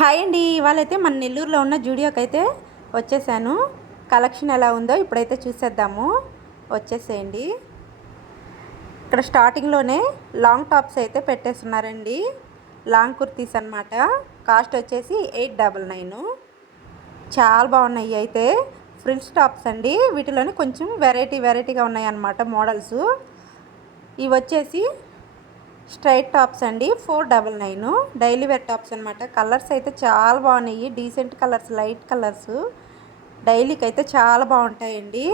Hi అండి. ఇవాళైతే మన నెల్లూరులో ఉన్న జూడియోకి అయితే వచ్చేసాను. కలెక్షన్ ఎలా ఉందో ఇప్పుడైతే చూసేద్దాము. వచ్చేసేయండి. ఇక్కడ స్టార్టింగ్లోనే లాంగ్ టాప్స్ అయితే పెట్టేస్తున్నారండి. లాంగ్ కుర్తీస్ అనమాట. కాస్ట్ వచ్చేసి 899. చాలా బాగున్నాయి అయితే. ఫ్రిల్స్ టాప్స్ అండి. వీటిలోనే కొంచెం వెరైటీగా ఉన్నాయి అన్నమాట మోడల్స్. ఇవి వచ్చేసి స్ట్రైట్ టాప్స్ అండి. 499. డైలీ వేర్ టాప్స్ అనమాట. కలర్స్ అయితే చాలా బాగున్నాయి. Decent colours, light colours. డైలీకి అయితే చాలా బాగుంటాయండి.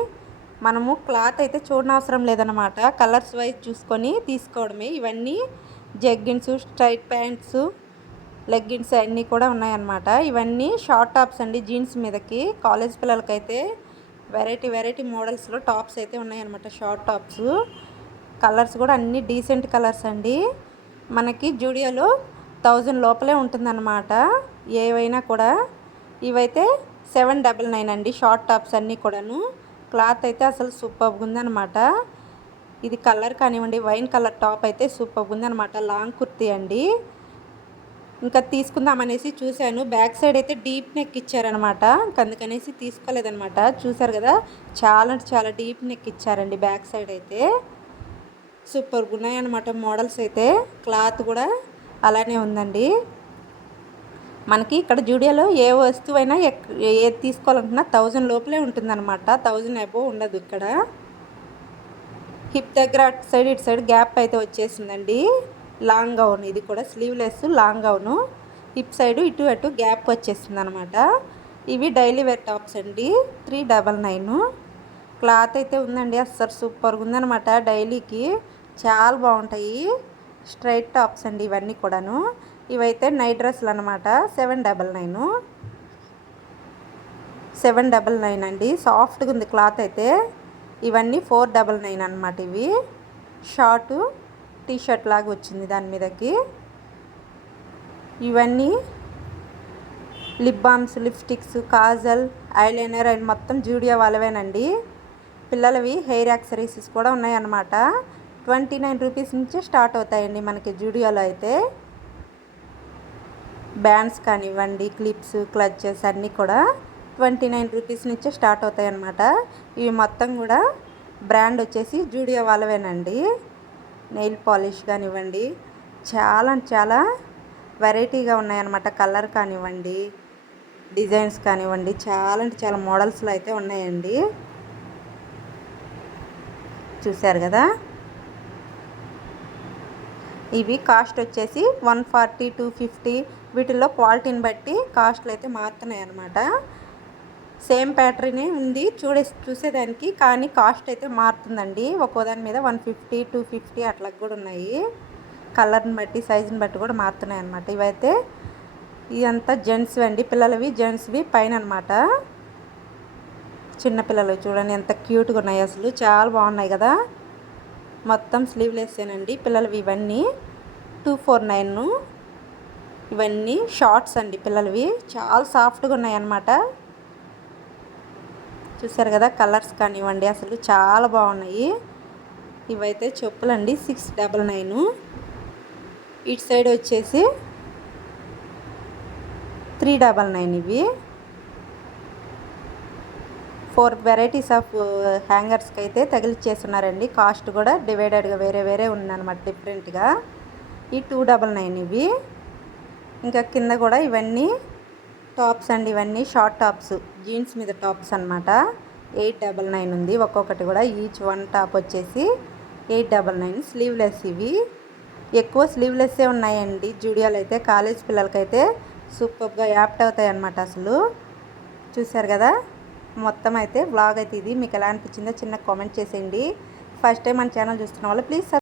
మనము క్లాత్ అయితే చూడనవసరం లేదనమాట. కలర్స్ వైజ్ చూసుకొని తీసుకోవడమే. ఇవన్నీ జగ్గిన్స్, స్ట్రైట్ ప్యాంట్స్, లెగ్గిన్స్ అన్నీ కూడా ఉన్నాయన్నమాట. ఇవన్నీ షార్ట్ టాప్స్ అండి. జీన్స్ మీదకి కాలేజ్ పిల్లలకైతే వెరైటీ మోడల్స్లో టాప్స్ అయితే ఉన్నాయన్నమాట. Short tops. కలర్స్ కూడా అన్నీ డీసెంట్ కలర్స్ అండి. మనకి జూడియోలో 1000 లోపలే ఉంటుందన్నమాట ఏవైనా కూడా. ఇవైతే 799 అండి. షార్ట్ టాప్స్ అన్నీ కూడాను. క్లాత్ అయితే అసలు సూపర్గా ఉందన్నమాట. ఇది కలర్ కానివ్వండి, వైన్ కలర్ టాప్ అయితే సూపర్గా ఉందన్నమాట. లాంగ్ కుర్తీ అండి. ఇంకా తీసుకుందామనేసి చూశాను. బ్యాక్ సైడ్ అయితే డీప్ నెక్ ఇచ్చారనమాట. అందుకనేసి తీసుకోలేదనమాట. చూసారు కదా, చాలా డీప్ నెక్ ఇచ్చారండి బ్యాక్ సైడ్ అయితే. సూపర్గా ఉన్నాయన్నమాట మోడల్స్ అయితే. క్లాత్ కూడా అలానే ఉందండి. మనకి ఇక్కడ జూడియోలో ఏ వస్తువైనా ఏది తీసుకోవాలనుకున్నా 1000 లోపలే ఉంటుందన్నమాట. 1000 అబోవ్ ఉండదు ఇక్కడ. హిప్ దగ్గర ఇటు సైడ్ గ్యాప్ అయితే వచ్చేసిందండి. Long gown. ఇది కూడా sleeveless long gown. Hip side ఇటు అటు గ్యాప్ వచ్చేసింది అనమాట. ఇవి డైలీ వేర్ టాప్స్ అండి. 399. క్లాత్ అయితే ఉందండి. అస్సలు సూపర్గా ఉందన్నమాట. డైలీకి చాలా బాగుంటాయి. స్ట్రైట్ టాప్స్ అండి ఇవన్నీ కూడాను. ఇవైతే నైట్ డ్రెస్సులు అనమాట. 799 అండి. సాఫ్ట్గా ఉంది క్లాత్ అయితే. ఇవన్నీ 499 అనమాట. ఇవి షార్టు టీషర్ట్ లాగా వచ్చింది దాని మీదకి. ఇవన్నీ lip balms, lipsticks, kajal, eyeliner and మొత్తం జూడియో వాళ్ళవేనండి. పిల్లలవి హెయిర్ యాక్సరీస్ కూడా ఉన్నాయన్నమాట. 29 రూపీస్ నుంచి స్టార్ట్ అవుతాయండి మనకి జూడియోలో అయితే. బ్యాండ్స్ కానివ్వండి, క్లిప్స్, క్లచెస్ అన్నీ కూడా 29 రూపీస్ నుంచే స్టార్ట్ అవుతాయి అన్నమాట. ఇవి మొత్తం కూడా బ్రాండ్ వచ్చేసి జూడియో వాళ్ళవేనండి. నెయిల్ పాలిష్ కానివ్వండి, చాలా వెరైటీగా ఉన్నాయన్నమాట. కలర్ కానివ్వండి, డిజైన్స్ కానివ్వండి, చాలా మోడల్స్లో అయితే ఉన్నాయండి. చూశారు కదా. ఇవి కాస్ట్ వచ్చేసి 140, 250. వీటిల్లో క్వాలిటీని బట్టి కాస్ట్లు అయితే మారుతున్నాయి అన్నమాట. సేమ్ ప్యాటర్నే ఉంది చూసేదానికి, కానీ కాస్ట్ అయితే మారుతుందండి. ఒక్కో దాని మీద 150, 250 అట్లా కూడా ఉన్నాయి. కలర్ని బట్టి, సైజుని బట్టి కూడా మారుతున్నాయి అన్నమాట. ఇవైతే ఇదంతా జెంట్స్వి అండి. పిల్లలవి జెంట్స్వి పైన అనమాట. చిన్నపిల్లలు చూడండి ఎంత క్యూట్గా ఉన్నాయి. అసలు చాలా బాగున్నాయి కదా. మొత్తం స్లీవ్లెస్సేనండి పిల్లలవి ఇవన్నీ. 249. ఇవన్నీ షార్ట్స్ అండి పిల్లలవి. చాలా సాఫ్ట్గా ఉన్నాయి అన్నమాట. చూసారు కదా, కలర్స్ కానివ్వండి అసలు చాలా బాగున్నాయి. ఇవైతే చెప్పులండి. 699. ఇటు సైడ్ వచ్చేసి 399. ఇవి 4 వెరైటీస్ ఆఫ్ హ్యాంగర్స్కి అయితే తగిలిచ్చేస్తున్నారండి. కాస్ట్ కూడా డివైడెడ్గా వేరే ఉందన్నమాట, డిఫరెంట్గా. ఈ 299 ఇవి. ఇంకా కింద కూడా ఇవన్నీ టాప్స్ అండి. ఇవన్నీ షార్ట్ టాప్స్, జీన్స్ మీద టాప్స్ అనమాట. 899 ఉంది ఒక్కొక్కటి కూడా. ఈచ్ వన్ టాప్ వచ్చేసి 899. స్లీవ్లెస్ ఇవి. ఎక్కువ స్లీవ్లెస్సే ఉన్నాయండి జూడియోలో అయితే. కాలేజ్ పిల్లలకైతే సూపర్గా యాప్ట్ అవుతాయి అన్నమాట అసలు. చూసారు కదా. మొత్తం అయితే వ్లాగ్ అయితే ఇది. మీకు ఎలా అనిపించిందో చిన్న కామెంట్ చేసేయండి. ఫస్ట్ టైం మన ఛానల్ చూస్తున్న వాళ్ళు ప్లీజ్